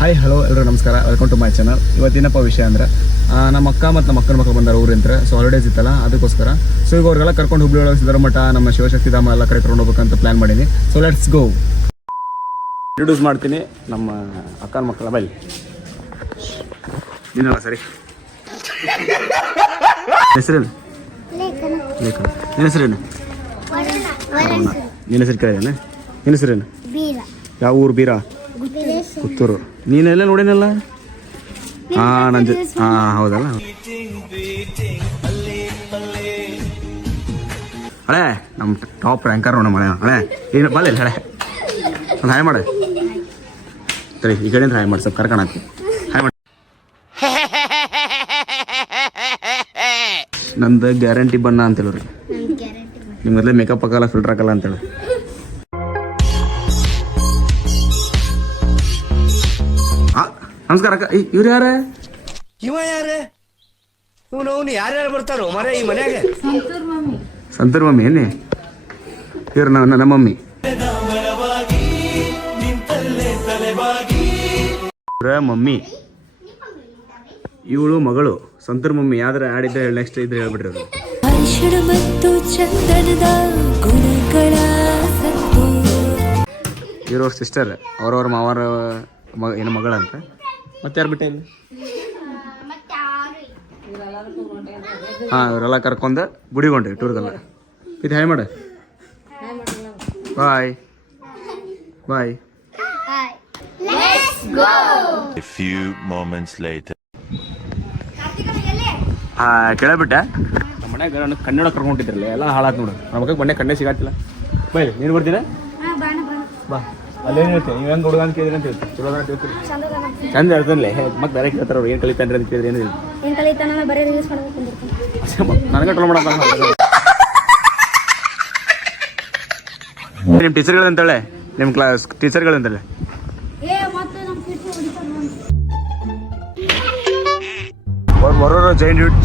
Hi hello ಎಲ್ಲರೂ ನಮಸ್ಕಾರ, welcome to my channel. ಇವತ್ತೇನಪ್ಪ ವಿಷಯ ಅಂದ್ರೆ ನಮ್ಮ ಅಕ್ಕ ಮತ್ತು ನಮ್ಮ ಅಕ್ಕನ ಮಕ್ಕಳು ಬಂದಾರೆ ಊರಿಂತ. ಸೊ ಹಾಲಿಡೇಸ್ ಇತ್ತಲ್ಲ ಅದಕ್ಕೋಸ್ಕರ. ಸೊ ಈಗ ಅವ್ರಿಗೆಲ್ಲ ಕರ್ಕೊಂಡು ಹುಬ್ಳಿ ಒಳಗೆ ಸಿದ್ದರಮಠ, ನಮ್ಮ ಶಿವಶಕ್ತಿ ಧಾಮ ಎಲ್ಲ ಕಡೆ ಕರ್ಕೊಂಡು ಹೋಗ್ಬೇಕಂತ ಪ್ಲ್ಯಾನ್ ಮಾಡೀನಿ. So let's go. ಇಂಟ್ರೊಡ್ಯೂಸ್ ಮಾಡ್ತೀನಿ ನಮ್ಮ ಅಕ್ಕನ ಮಕ್ಕಳ. ಬೈ ನೀನಲ್ಲ ಸರಿ. ಹೆಸರೇನು? ಲೇಖನ. ನಿನ್ನ ಹೆಸರೇನು? ನಿನ್ನ ಹೆಸರು ಕೇಳಿದೇನೆ. ನಿನ್ನ ಹೆಸರೇನು? ಯಾವ ಊರು? ಬೀರಾ, ಪುತ್ತೂರು. ನೀನೆಲ್ಲ ನೋಡೇನಲ್ಲ? ಹೌದಲ್ಲ. ಹಳೆ ನಮ್ಮ ಟಾಪ್ ರ್ಯಾಂಕರ್ ನೋಡ ಮಳೆ. ಹಳೆ ಏನು ಬಲ್ಲ ಹಳೆ ಒಂದು ಹಾಯ್ ಮಾಡ. ಸರಿ ಈ ಕಡೆಯಿಂದ ಹಾಯ್ ಮಾಡಿ, ಸ್ವಲ್ಪ ಕರ್ಕೊಳಕ್ಕೆ ಹಾಯ್ ಮಾಡಿ. ನಂದು ಗ್ಯಾರಂಟಿ ಬಣ್ಣ ಅಂತೇಳಿ ನಿಮ್ಮ ಮೊದಲೇ ಮೇಕಪ್ ಹಾಕಲ್ಲ, ಫಿಲ್ಟರ್ ಹಾಕಲ್ಲ ಅಂತೇಳಿ. ನಮಸ್ಕಾರ ಅಕ್ಕ. ಇವ್ರು ಯಾರ? ಇವ ಯಾರ? ಇವನು ಯಾರ್ಯಾರು ಬರ್ತಾರೋ ಮರ ಈ ಮನ್ಯಾಗ? ಸಂತೂರ್ ಮಮ್ಮಿ ಏನೇ? ಇವ್ರು ನಮ್ಮ ಮಮ್ಮಿ. ಮಮ್ಮಿ ಇವಳು ಮಗಳು ಸಂತೂರ್ ಮಮ್ಮಿ. ಯಾವ್ದಾರ ಆಡಿದ್ರೆ ನೆಕ್ಸ್ಟ್ ಇದ್ರೆ ಹೇಳ್ಬಿಟ್ರಿ ಅವರು. ಇವ್ರ ಸಿಸ್ಟರ್, ಅವ್ರವ್ರ ಮಾವರ ಏನೋ ಮಗಳಂತ. ಮತ್ತೆ ಯಾರು ಬಿಟ್ಟೆ ಇಲ್ಲಿ? ಇವರೆಲ್ಲ ಕರ್ಕೊಂಡು ಗುಡಿಗೊಂಡ್ರಿ ಟೂರ್ಗೆಲ್ಲ. ಇದು ಹಾಯ್ ಮಾಡ. ಬಾಯ್ ಬಾಯ್. A few moments later. ಕೇಳಬಿಟ್ಟೆ ನಮ್ಮ ಮನ್ಯಾಗ ಕನ್ನಡ ಕರ್ಕೊಂಡಿದ್ರಲ್ಲ, ಎಲ್ಲ ಹಾಳಾತ್ ನೋಡು. ನಮ್ಮ ಮಗಕ್ಕೆ ಬಂಡೆ ಕಣ್ಣೇ ಸಿಗತ್ತಿಲ್ಲ. ಬೈ ನೀನು ಬರ್ತೀರಾ? ಬಾ. ಅಲ್ಲೇನು ಹೇಳ್ತೀನಿ, ನೀವು ಹೆಂಗೆ ಹುಡುಗ ಅಂತ ಕೇಳಿದ್ರೆ ಅಂತ ಹೇಳ್ತೀನಿ. ಚಲೋ ಅಂತ ಹೇಳ್ತೀರಿ, ಚಂದ ಹೇಳ್ತಾನಲ್ಲೇ. ಮತ್ತೆ ಬೇರೆ ಕೇಳ್ತಾರೆ ಅವ್ರು ಏನು ಕಲಿತಾನ್ರಿ ಅಂತ ಕೇಳಿದ್ರೆ ಏನು ನನಗೆ ಟೋಲ್ ಮಾಡಪ್ಪ. ನಿಮ್ಮ ಟೀಚರ್ಗಳಂತಾಳೆ, ನಿಮ್ಮ ಕ್ಲಾಸ್ ಟೀಚರ್ಗಳಂತಾಳೆ. ವರೂರು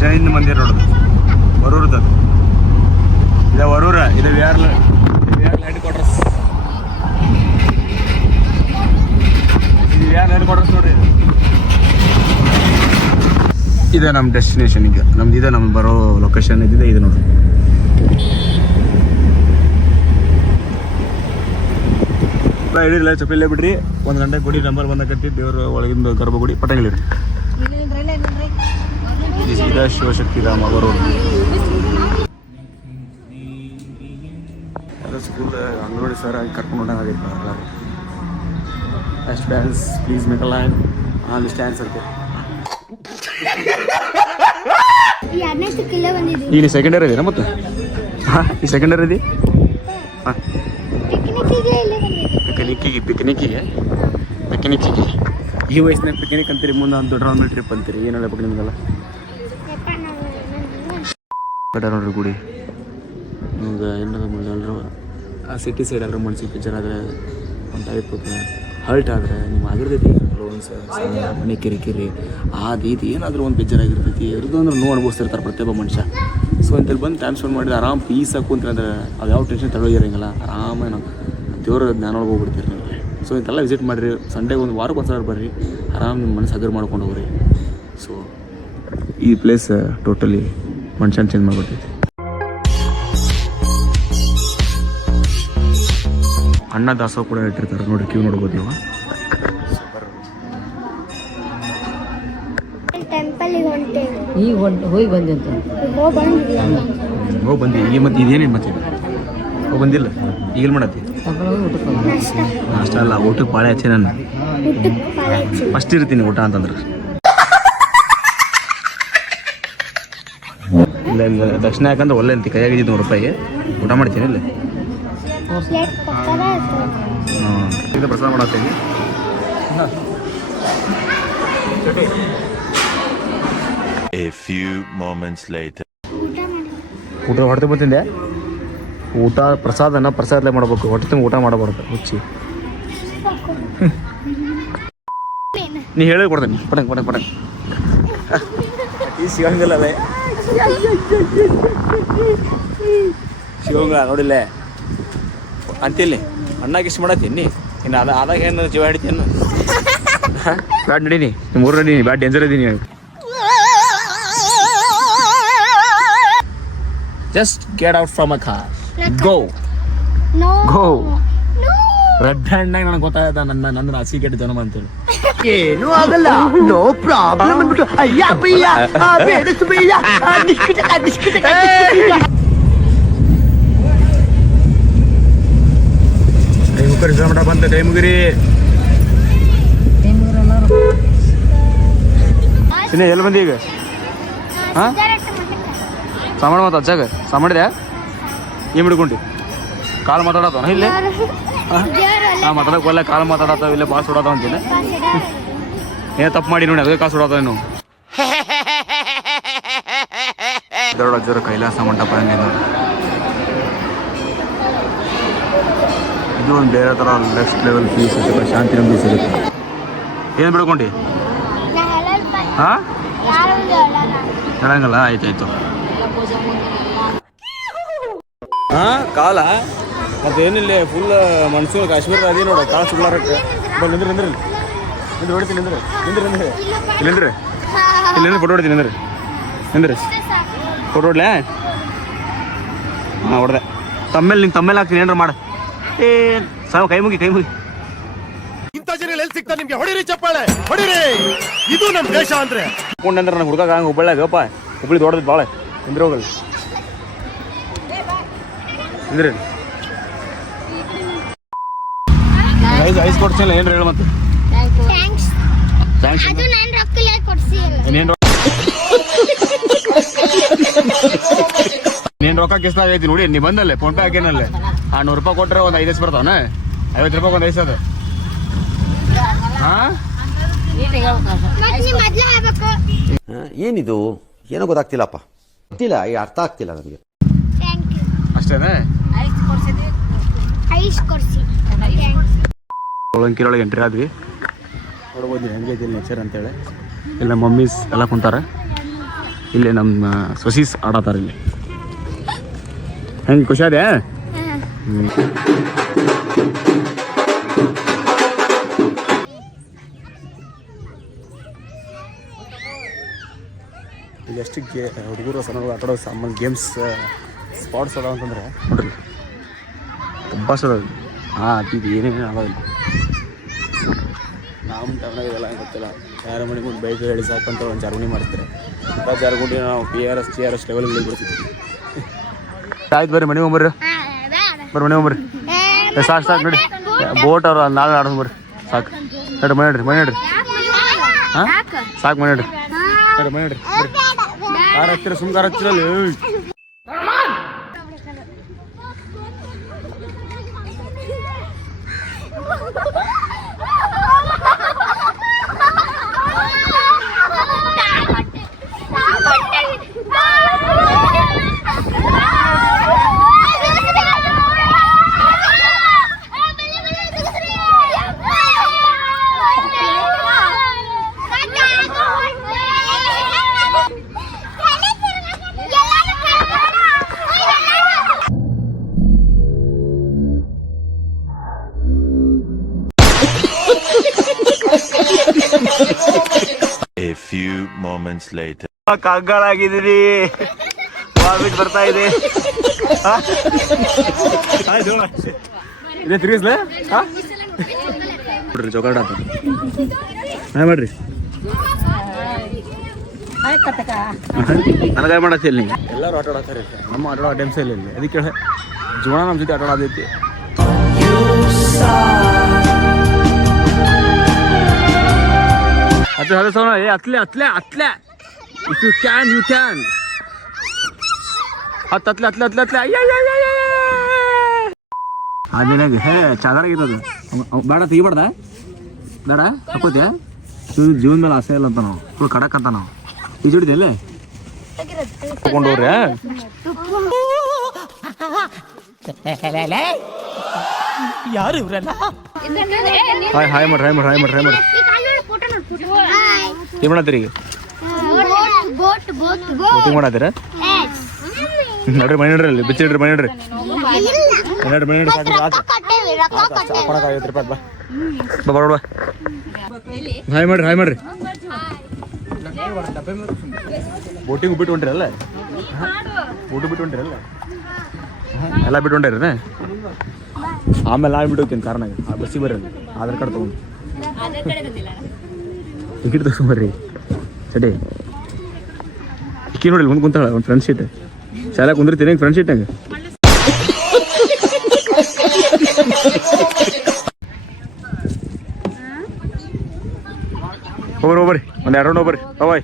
ಜೈನ್ ಮಂದಿರ ನೋಡೋದು. ವರೂರದ ಇದು ವರೂರ. ಇದು VR head quarters. Head quarters ನೋಡ್ರಿ. ಇದೆ ನಮ್ಮ ಡೆಸ್ಟಿನೇಷನ್. ಈಗ ನಮ್ದು ಇದೆ, ನಮ್ಗೆ ಬರೋ ಲೊಕೇಶನ್ ಇದಿದೆ. ಇದು ನೋಡಿ ಹಿಡಿಲ್ಲ, ಚಪ್ಪಲಿಲ್ಲೇ ಬಿಡ್ರಿ. 1 ಗಂಟೆ ಗುಡಿ ನಂಬರ್ ಬಂದಾಕತ್ತಿ. ದೇವ್ರ ಒಳಗಿಂದ ಗರ್ಭಗುಡಿ ಪಟಂಗಿಲಿರಿ. ಇದು ಶಿವಶಕ್ತಿ ಧಾಮ ಬರೋರು. ಎಲ್ಲ ಸ್ಕೂಲ್ ಅಂಗನವಾಡಿ ಸರ್ ಆಗಿ ಕರ್ಕೊಂಡು ಹೋಗಂಗಾಗೈತೆ. ಎಲ್ಲರೂ ಅಷ್ಟು balance please make a line on stands ಅಂತ. ಈಗ ನೀ ಸೆಕೆಂಡ್ ಇಯರ್ ಇದೀನ ಮತ್ತೆ? ಈ ಸೆಕೆಂಡ್ ಇಯರ್ ಇದಿ? ಹಾಂ, ಪಿಕ್ನಿಕ್ಕಿಗೆ ಈ ವಯಸ್ಸಿನಾಗ ಪಿಕ್ನಿಕ್ ಅಂತೀರಿ, ಮುಂದೆ ಒಂದು ದೊಡ್ಡ ರೌಂಡ್ ಟ್ರಿಪ್ ಅಂತೀರಿ. ಏನು ಹೇಳ್ಬೇಕು ನಿಮಗೆಲ್ಲ? ಕಡೆ ನೋಡ್ರಿ ಗುಡಿ. ನಿಮ್ಗೆ ಏನಾದ್ರು ಎಲ್ಲರೂ ಆ ಸಿಟಿ ಸೈಡ್ ಆದ್ರೆ ಮನ್ಸಿಗೆ ಪಿಕ್ಚರ್ ಆದರೆ ಒಂದು ಟೈಪ್ ಹರ್ಟ್ ಆದರೆ ನಿಮ್ಮ ಆಗಿರ್ತೈತಿ. ಲೋನ್ಸ್ ಮನೆ ಕಿರಿಕಿರಿ ಅದು ಇದು ಏನಾದರೂ ಒಂದು ಬೇಜಾರಾಗಿರ್ತೈತಿ. ಇರೋದು ಅಂದ್ರೆ ನೋವು ಅನುಭವಿಸ್ತಿರ್ತಾರೆ ಪ್ರತಿಯೊಬ್ಬ ಮನುಷ್ಯ. ಸೊ ಅಂತೇಳಿ ಬಂದು ಟೈಮ್ ಸ್ಪೆಂಡ್ ಮಾಡಿದ್ರೆ ಆರಾಮ್ ಪೀಸ್ ಹಾಕುಂತೀರಂದ್ರೆ ಅದು ಯಾವ ಟೆನ್ಷನ್ ತಗೊಳ್ಳೋಗಿರಂಗಿಲ್ಲ. ಆರಾಮಾಗಿ ನಾವು ದೇವ್ರ ಜ್ಞಾನೊಳಗೆ ಹೋಗ್ಬಿಡ್ತೀರಿ ನಿಮಗೆ. ಸೊ ಇಂತೆಲ್ಲ ವಿಸಿಟ್ ಮಾಡಿರಿ. ಸಂಡೇಗೆ ಒಂದು ವಾರಕ್ಕೆ ಒಂದು ಸಲ ಬರ್ರಿ, ಆರಾಮ್ ನಿಮ್ಮ ಮನಸ್ಸು ಹಗುರ ಮಾಡ್ಕೊಂಡು ಹೋಗ್ರಿ. ಸೊ ಈ ಪ್ಲೇಸ್ ಟೋಟಲಿ ಮನುಷ್ಯನ ಚೇಂಜ್ ಮಾಡ್ಬಿಡ್ತೈತಿ. ಅನ್ನ ದಾಸೋಹ ಕೂಡ ಇಟ್ಟಿರ್ತಾರೆ ನೋಡ್ರಿ, ಕ್ಯೂ ನೋಡ್ಬೋದು ನೀವು. ಈಗ ಹೋಗಿ ಬಂದಂತ ಹೋಗಿ ಬಂದಿ. ಈಗ ಮತ್ತೆ ಇದೇನೇ ಮತ್ತೆ ಹೋಗಿ ಬಂದಿಲ್ಲ. ಈಗೇನು ಮಾಡತ್ತಿ? ಅಷ್ಟ ಅಲ್ಲ, ಊಟಕ್ಕೆ ಭಾಳ ಹಚ್ಚಿ. ನಾನು ಫಸ್ಟ್ ಇರ್ತೀನಿ ಊಟ ಅಂತಂದ್ರೆ. ಇಲ್ಲ ಇಲ್ಲ, ದಕ್ಷಿಣ ಯಾಕಂದ್ರೆ ಒಳ್ಳೆ ಅಂತಿ ಕೈಯಾಗಿದ್ದು ₹100 ಊಟ ಮಾಡ್ತೀನಿ. ಇಲ್ಲ ಇದು ಪ್ರಸಾದ ಮಾಡತ್ತೀನಿ. A few moments later. ಊಟ ಹೊಟ್ಟೆ ಬಂತಿದ್ದೆ. ಊಟ ಪ್ರಸಾದನ ಪ್ರಸಾದಲ್ಲೇ ಮಾಡಬೇಕು, ಹೊಟ್ಟೆ ತುಂಬ ಊಟ ಮಾಡಬಾರ್ದು. ಹುಚ್ಚಿ ನೀ ಹೇಳಿ ಕೊಡ್ತೇನೆ. ಪಟಂಗ್ ಈ ಸಿಗಂಗಿಲ್ಲ ಶಿವಂಗ ನೋಡಿಲ್ಲ ಅಂತಿಲ್ಲಿ ಅಣ್ಣಾಗ ಇಷ್ಟು ಮಾಡತ್ತೀನಿ. ಇನ್ನು ಅದಾಗ ಏನು ಜೀವ ಹಿಡಿತೀನಿ. ಬ್ಯಾಡ್ ನಡೀನಿ ಮೂರು ನಡೀನಿ ಬ್ಯಾಡ್ ಡೇಂಜರ್ ಇದೀನಿ just get out from a car go no go red ಹ್ಯಾಂಡ್ನಾಗ ನನಗೆ ಗೊತ್ತಾಯ್ತ ನನ್ನ ಹಸಿಗೆಟ್ಟು ಜನ್ಮ ಅಂತೇಳಿ ಏನು ಆಗಲ್ಲ ನೋ ಪ್ರಾಬ್ಲಮ್ ಅಂದ್ಬಿಟ್ಟು ಅಯ್ಯ ಬಯ್ಯ ಬೇಡಸು ಬಯ್ಯ ಕೈ ಮುಖರಿ ಸಮಟ ಬಂತ ಕೈ ಮುಗಿರಿ ಇನ್ನೇ ಎಲ್ಲಿ ಬಂದಿ ಈಗ ಹಾಂ ಸಾಮಾನು ಮಾತು ಅಜ್ಜಾಗ ಸಾಮಾಡಿದೆ ಏನು ಹಿಡ್ಕೊಂಡಿ ಕಾಲು ಮಾತಾಡತ್ತವ ಇಲ್ಲೇ ಹಾಂ ಮಾತಾಡಕ್ಕೆ ಒಳ್ಳೆ ಕಾಲು ಮಾತಾಡತ್ತವ ಇಲ್ಲೇ ಬಾಸ್ ಹೊಡೋದವ ಅಂತೀನಿ ಏನು ತಪ್ಪು ಮಾಡಿ ನೋಡಿ ಅದಕ್ಕೆ ಕಾಸು ಹೊಡೋದವ ಇನ್ನು ದೊಡ್ಡ ಅಜ್ಜರ ಕೈಲಾಸ ಮಂಟಪ ಹಂಗೆ ಇದು ಒಂದು ಬೇರೆ ಥರ ನೆಕ್ಸ್ಟ್ ಲೆವೆಲ್ ಫೀಸ್ ಸಿಗುತ್ತೆ ಶಾಂತಿ ನಮಗೆ ಸಿಗುತ್ತೆ ಏನು ಬಿಡ್ಕೊಂಡಿ ಹಾಂ ಹೇಳಂಗಲ್ಲ ಆಯ್ತಾಯ್ತು ಹಾಂ ಕಾಲ ಮತ್ತೆ ಏನಿಲ್ಲ ಫುಲ್ ಮನ್ಸೂರು ಕಾಶ್ಮೀರ ಅದೇ ನೋಡು ಕಾಲ ಸುಳ್ಳಾರಕ್ಕೆ ನಿಂದ್ರಿ ನಿಂದ್ರಿ ನಿಂದ್ರಿ ಹೊಡಿತೀನಿ ನಿಂದ್ರಿ ನಿಂದ್ರಿ ನಿಂದ್ರಿ ಇಲ್ಲಿಂದ್ರಿ ಇಲ್ಲಿಂದ್ರೆ ಫೋಟೋ ಹೊಡಿತೀನಿ ನಿಂದ್ರಿ ನಿಂದ್ರಿ ಫೋಟೋ ಹೊಡ್ಲೇ ಹಾಂ ಹೊಡೆದೆ ತಮ್ಮೇಲೆ ನಿಂಗೆ ತಮ್ಮೇಲೆ ಹಾಕ್ತೀನಿ ಏನಾರು ಮಾಡ ಏ ಸಾವು ಕೈ ಮುಗಿ ಇಂಥ ಜನ ಎಲ್ಲಿ ಸಿಗ್ತಾ ನಿಮ್ಗೆ ಹೊಡಿರಿ ಚಪ್ಪಾಳೆ ಹೊಡಿರಿ ಇದು ನಮ್ಮ ದೇಶ ಅಂದ್ರೆ ಕೊಂಡಂದ್ರೆ ನನ್ನ ಹುಡುಗ ಹಂಗೆ ಹುಬ್ಬಳ್ಳಿಯಾಗಪ್ಪ ಹುಬ್ಬಳ್ಳಿ ದೊಡ್ಡದು ಭಾಳ ನಿಂದ್ರಿ ಹೋಗಲ್ಲ ನಿಂದ್ರಿ ಐಸ್ ಕೊಡ್ಸಿಲ್ಲ ಏನು ಹೇಳು ಮತ್ತೆ ಥ್ಯಾಂಕ್ಸ್ ಅದು ನಾನು ರೊಕ್ಕ ಕೊಡ್ಸಿಲ್ಲ ನೀನು ರೊಕ್ಕ ಕಿಸ್ತಾಗೈತಿ ನೋಡಿ ನೀ ಬಂದಲ್ಲೇ ಫೋನ್ ಪೇ ಹಾಕೇನಲ್ಲೇ ಆ 100 ರೂಪಾಯಿ ಕೊಟ್ಟರೆ ಒಂದು 5 ಬರ್ತಾವನ 50 ರೂಪಾಯಿ ಒಂದು 5 ಅದು ಹಾಂ ಏನಿದು ಏನೋ ಗೊತ್ತಾಗ್ತಿಲ್ಲಪ್ಪ ಗೊತ್ತಿಲ್ಲ ಈ ಅರ್ಥ ಆಗ್ತಿಲ್ಲ ನನಗೆ ಅಷ್ಟೇನಾ ಐಸ್ ಕೊಡ್ಸಿ ಒಳಂಕಿರೊಳಗೆ ಎಂಟ್ರಿ ಆದ್ವಿ ನೋಡ್ಬೋದು ಹೆಂಗೈತಿ ನೇಚರ್ ಅಂತೇಳಿ ಇಲ್ಲ ಮಮ್ಮೀಸ್ ಎಲ್ಲ ಕುಂತಾರ ಇಲ್ಲಿ ನಮ್ಮ ಸೊಸೀಸ್ ಆಡತ್ತಾರ ಇಲ್ಲಿ ಹೆಂಗೆ ಖುಷಿ ಅದೇ ಇಲ್ಲಿ ಎಷ್ಟು ಹುಡುಗರು ಸಣ್ಣ ಆಟಾಡೋ ಸಾಮಾನು ಗೇಮ್ಸ್ ಸ್ಪಾಟ್ಸ್ ಅದಾವ ಅಂತಂದ್ರೆ ನೋಡ್ರಿ ತುಂಬ ಸದ ಹಾಂ ಇದು ಏನೇನು ಆಗೋದಿಲ್ಲ ನಮ್ಮ ಟೈಮ್ನಾಗ ಇದೆಲ್ಲ ಗೊತ್ತಿಲ್ಲ ಯಾರ ಮನೆ ಮುಂದೆ ಬೈಕ್ ಹೇಳಿ ಸಾಕಂತ ಒಂದು ಜಾರ್ಗುಣಿ ಮಾಡ್ತಾರೆ ಅಂತ ಜಾರ್ಗುಂಡಿ ನಾವು PRS TRS ಲೆವೆಲ್ಗೆ ಬಿಡ್ತೀವಿ ಆಯ್ತು ಬರ್ರಿ ಮನೆ ಹೋಗ್ಬರ್ರಿ ಮನೆ ಹೋಗ್ಬರ್ರಿ ಸಾಕು ನೋಡಿ ಬೋಟ್ ಅವ್ರು ನಾಳೆ ಆಡೋದು ಬರ್ರಿ ಸಾಕು ನಡ್ರಿ ಮನೆ ನಡ್ರಿ ಹಾಂ ಸಾಕು ಮನೆ ನಡ್ರಿ ಕಾರ್ ಹತ್ತಿರ ಸುಮ್ ಕಾರ್ ಹತ್ತಿರಲ್ಲ A few moments later. ಕಂಗಾಳಾಗಿದ್ದೀರಿ ವಾಮಿಟ್ ಬರ್ತಾ ಇದೆ ಇದೇ ತಿರುಗಿಸ್ಲೇ ನೋಡ್ರಿ ಜೋಗಾಡ ಹಾಂ ಮಾಡ್ರಿ ನನಗಾಯ ಮಾಡತ್ತಿ ಇಲ್ಲಿ ಎಲ್ಲರೂ ಆಟ ಆಡತ್ತಾರೆ ನಮ್ಮ ಆಟ ಆಡೋ ಟೈಮ್ಸ್ ಇಲ್ಲ ಅದಕ್ಕೆ ಜೀವನ ನಮ್ಮ ಜೊತೆ ಆಟ ಆಡೋದೈತಿ ಅತ್ಲೆ ಸೋನ ಏ ಅತ್ಲೆ ಇಫ್ ಯು ಕ್ಯಾನ್ ಅತ್ಲೆ ಅದೇನಾಗ ಹೇ ಚಾದರಾಗಿರೋದು ಬೇಡ ತೆಗಿಬಾರ್ದ ಬೇಡ ಹಾಕೋದ್ಯಾ ಜೀವನ ಮೇಲೆ ಆಸೆ ಇಲ್ಲ ಅಂತ ನಾವು ಫುಲ್ ಕಡಕ್ ಅಂತ ನಾವು ಈಜುಡಿದೆಲ್ಲೇ ತಗೊಂಡು ಹೋಗ್ರಿ ಯಾರು ಇವ್ರಲ್ಲ ಹಾಯ್ ಮಾಡ್ರಿ ಏನು ಮಾಡತ್ತೀರಿ ಈಗ ಬೋಟಿಂಗ್ ಮಾಡತ್ತೀರ ನಡ್ರಿ ಮನೆ ನಡ್ರಿ ಅಲ್ಲಿ ಬಿಚ್ಚಿಡ್ರಿ ಮನೆ ನಡ್ರಿ ಸಾಕು 50 ರೂಪಾಯಿ ಬಾ ಬಾ ಹಾಯ್ ಮಾಡ್ರಿ ಬೋಟಿಂಗ್ ಬಿಟ್ಟು ಹೊಂಟ್ರಲ್ಲ ಬೋಟು ಬಿಟ್ಟು ಹೊಂಟ್ರಲ್ಲ ಎಲ್ಲ ಬಿಟ್ಟು ಹೊಂಟಿರೇ ಆಮೇಲೆ ನಾನು ಬಿಟ್ಟು ಹೋಗ್ತೀನಿ ಕಾರ್ನಾಗ ಆ ಬಸ್ಸಿಗೆ ಬರ್ರಿ ಆಧಾರ್ ಕಾರ್ಡ್ ತೊಗೊಂಡು ಟಿಕೆಟ್ ತಗೊಂಬರ್ರಿ ಸರಿ ಇಕ್ಕಿ ನೋಡಿಲ್ಲ ಮುಂದೆ ಕುಂತಾಳ ಒಂದು ಫ್ರೆಂಡ್ ಸೀಟ್ ಶಾಲೆ ಕುಂದಿರ್ತೀನಿ ಹೆಂಗೆ ಫ್ರೆಂಡ್ ಸೀಟ್ನಾಗ ಹೋಗ್ರಿ ಒಂದು 2 ರೌಂಡ್ ಹೋಗ್ರಿ ಬಾಯ್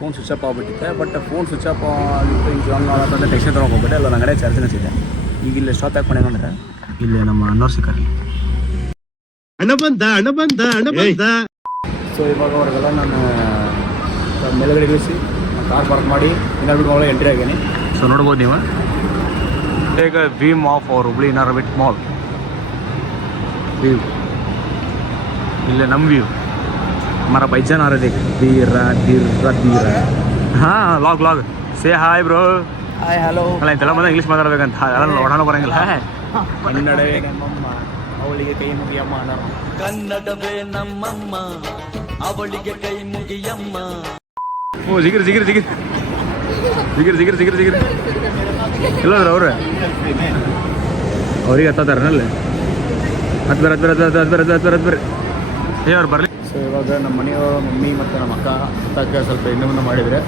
ಫೋನ್ ಸ್ವಿಚ್ ಆಫ್ ಆಗ್ಬಿಟ್ಟಿದೆ ಬಟ್ ಫೋನ್ ಸ್ವಿಚ್ ಆಫ್ ಆಗಿತ್ತು ಹಿಂಗೆ ಲಾಂಗ್ ಆಗತ್ತಂತ ಟೆನ್ಷನ್ ತೊಗೊಂಡು ಹೋಗ್ಬಿಟ್ಟೆ ಅಲ್ಲ ನನ್ನ ಕಡೆ ಚಾರ್ಜಿನ ಸಿಗುತ್ತೆ ಈಗ ಇಲ್ಲಿ ಸ್ಟಾಪ್ ಹಾಕೊಂಡೇನಂದ್ರೆ ಇಲ್ಲಿ ನಮ್ಮ ಅನ್ನೋರು ಸಿಕ್ಕಾರಿ ಹಣ ಬಂದ ಸೊ ಇವಾಗ ಅವ್ರಿಗೆಲ್ಲ ನಾನು ಮೇಲ್ಗಡೆ ಇಳಿಸಿ ಕಾರ್ ಪಾರ್ಕ್ ಮಾಡಿ ಇನ್ನರ್ ಬಿಟ್ಟು ಒಳಗೆ ಎಂಟ್ರಿ ಆಗೀನಿ ಸೊ ನೋಡ್ಬೋದು ನೀವು ಈಗ ವ್ಯೂಮ್ ಆಫ್ ಅವ್ರ ಹುಬ್ಳಿ ಇನ್ನರ್ ಬಿಟ್ ಮಾಲ್ ವ್ಯೂ ಇಲ್ಲೇ ನಮ್ಮ ವ್ಯೂ हमारा भाईजान आ रहा देख धीरा हाँ log say hi bro hi hello ಅಲ್ಲ ಇಂತೆಲ್ಲ ಬಂದ ಇಂಗ್ಲೀಷ್ ಮಾತಾಡ್ಬೇಕಂತ ಎಲ್ಲ ನೋಡೋಣ ಬರಂಗಿಲ್ಲ ಕನ್ನಡ ನಮ್ಮಮ್ಮ ಅವಳಿಗೆ ಕೈ ಮುಗಿಯಮ್ಮ ಕನ್ನಡವೇ ನಮ್ಮಮ್ಮ ಅವಳಿಗೆ ಕೈ ಮುಗಿಯಮ್ಮ ಓ ಜಿಗಿರ್ ಎಲ್ಲಾದ್ರು ಅವ್ರೆ ಅವ್ರಿಗೆ ಹತ್ತಾರನಲ್ಲ ಹತ್ತು ಬೇರೆ ಏ ಅವ್ರು ಬರಲಿ ಸೊ ಇವಾಗ ನಮ್ಮ ಮನೆಯವ್ರ ಮಮ್ಮಿ ಮತ್ತು ನಮ್ಮ ಅಕ್ಕ ಸ್ವಲ್ಪ ಇನ್ನೊಂದು ಮಾಡಿದರೆ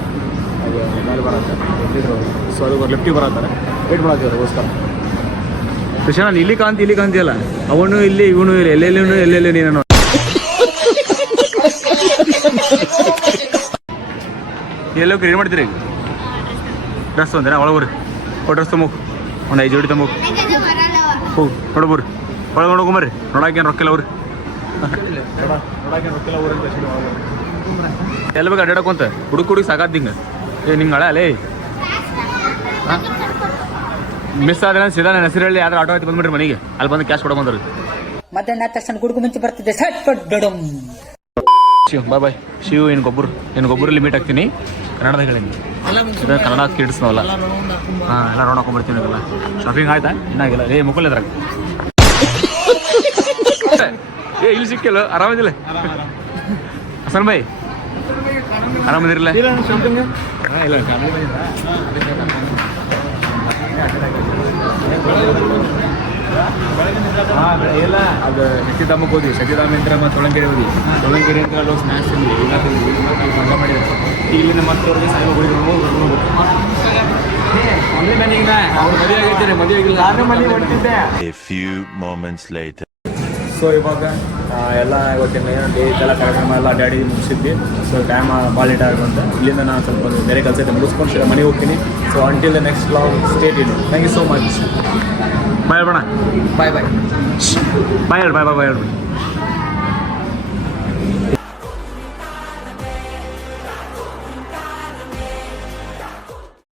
ಅದು ಮೇಲೆ ಬರತ್ತೆ ಎದ್ದಿದ್ರು ಸೊ ಅದು ಲಿಫ್ಟಿಗೆ ಬರತ್ತಾರೆ ವೇಟ್ ಮಾಡತ್ತೀವಿ ಅದಕ್ಕೋಸ್ಕರ ಕೃಷ್ಣ ನಾನು ಇಲ್ಲಿ ಕಾಂತಿಯಲ್ಲ ಅವನು ಇಲ್ಲಿ ಇವನು ಇಲ್ಲಿ ಎಲ್ಲೆಲ್ಲಿ ನೀನು ಎಲ್ಲೋ ಏನು ಮಾಡ್ತೀರಿ ಈಗ ಡ್ರೆಸ್ ತೊಂದ್ರೆ ಒಳಗೋರಿ ಡ್ರೆಸ್ ತೊಂಬೋಗಿ ಒಂದು 5 ಜೋಡಿ ತೊಂಬೋಗಿ ಹೋಗಿ ನೋಡ್ಬೋರಿ ಒಳಗೆ ನೋಡ್ಕೊಂಬರ್ರಿ ನೋಡಾಕೇನು ರೊಕ್ಕಿಲ್ಲ ಅವ್ರಿ ಎಲ್ಲ ಬೇಕು ಅಡ್ಡಾಡಕೊಂತ ಹುಡುಗ ಸಾಕಾದ್ ಹಿಂಗೆ ಏ ನಿಂಗೆ ಹಳೆ ಅಲೇ ಮಿಸ್ ಆದ್ರೆ ಸೀದಾ ನನ್ನ ಹೆಸರಲ್ಲಿ ಯಾವ್ದು ಆಟೋ ಆಯ್ತು ಬಂದ್ಬಿಡ್ರಿ ಮನೆಗೆ ಅಲ್ಲಿ ಬಂದು ಕ್ಯಾಶ್ ಕೊಡೋ ಮಧ್ಯಾಹ್ನ ತಕ್ಷಣ ಗುಡುಗು ಮುಂಚೆ ಬರ್ತಿದ್ದೆ ಸಟ್ ಪಟ್ ಡಡಮ್ ಶಿವ್ ಬಾಯ್ ಶಿವ್ ಏನು ಗೊಬ್ಬರಲ್ಲಿ ಮೀಟ್ ಆಗ್ತೀನಿ ಕನ್ನಡದಾಗ ಹೇಳೀನಿ ಇದು ಕನ್ನಡ ಕಿಡ್ಸ್ ನಾವಲ್ಲ ಹಾಂ ಎಲ್ಲ ರೌಂಡ್ ಹಾಕೊಂಡ್ಬರ್ತೀನಿ ಎಲ್ಲ ಶಾಪಿಂಗ್ ಆಯ್ತಾ ಇನ್ನಾಗಿಲ್ಲ ಏ ಮುಕ್ಕಲ್ ಇದ್ರಾಗ ಏ ಇಲ್ಲಿ ಸಿಕ್ಕಿಲ್ಲ ಆರಾಮದಿಲ್ಲ ಹಸನ್ ಭಾಯ್ ಆರಾಮದಿರಲ್ಲ ಇಲ್ಲ ಅದು ಶಕ್ತಿಧಾಮಕ್ಕೆ ಹೋದ್ವಿ ಶಕ್ತಿಧಾಮ ಅಂತ ಮತ್ತು ತೊಳಂಕೆರೆ ಹೋದ್ವಿ ತೊಳಂಕೆರೆ ಅಂತ ಅಲ್ಲೋಗಿ ಸ್ನ್ಯಾಕ್ಸ್ ತಿಂದ್ವಿ ಇಲ್ಲ ತಿಂದ್ವಿ ಮತ್ತು ಮಜಾ ಮಾಡಿದ್ರು ಇಲ್ಲಿಂದ ಮತ್ತೆ ಅವ್ರಿಗೆ ಸಾಯಿಬ ಗುಡಿ ಅವ್ರು ಮದುವೆ ಆಗಿದ್ದಾರೆ ಮದುವೆ ಆಗಿಲ್ಲ ನಾನು ಮನೆ ಹೊಡ್ತಿದ್ದೆ A few moments later. So ಇವಾಗ ಎಲ್ಲ ಇವತ್ತಿನ ಡೇ ಎಲ್ಲ ಕಾರ್ಯಕ್ರಮ ಎಲ್ಲ ಅಡ್ಡಾಡಿ ಮುಗಿಸಿದ್ವಿ ಸೊ ಟೈಮ್ ಭಾಳ ಲೇಟ್ ಆಗುವಂತ ಇಲ್ಲಿಂದ ನಾನು ಸ್ವಲ್ಪ ಬೇರೆ ಕೆಲಸ ಐತೆ ಮುಗಿಸ್ಕೊಂಡು ಮನೆಗೆ ಹೋಗ್ತೀನಿ so until the next vlog stay tuned thank you so much bye ಅಣ್ಣ ಬಾಯ್ ಹೇಳ್ರಿ